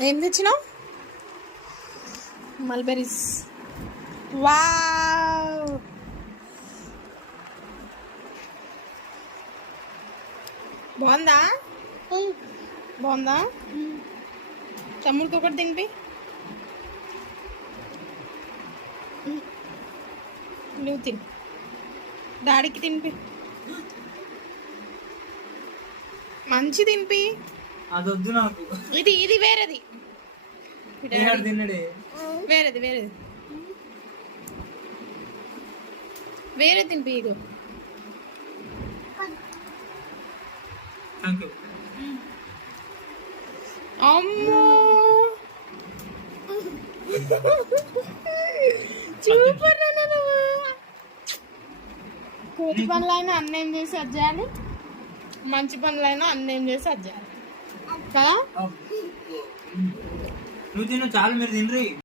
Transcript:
ఏం తెచ్చినావు? Mulberries. Wow, బాగుందా? బాగుందా? తమ్ముడికి ఒకటి తినిపి. నువ్వు తిని డాడీకి తినిపి. మంచి తినిపి. అదొద్దు నాకు. ఇది వేరేది. తిన్నడే వేరేది వేరే తినిపి. ఇగో అమ్మో, సూపర్ రా నువ్వు. కోతి పనులైనా అన్నేం చేసి అది చేయాలి, మంచి పనులైనా అన్నేం చేసి అది చేయాలి కదా. నువ్వు తిను చాలు, మీరు తినరు.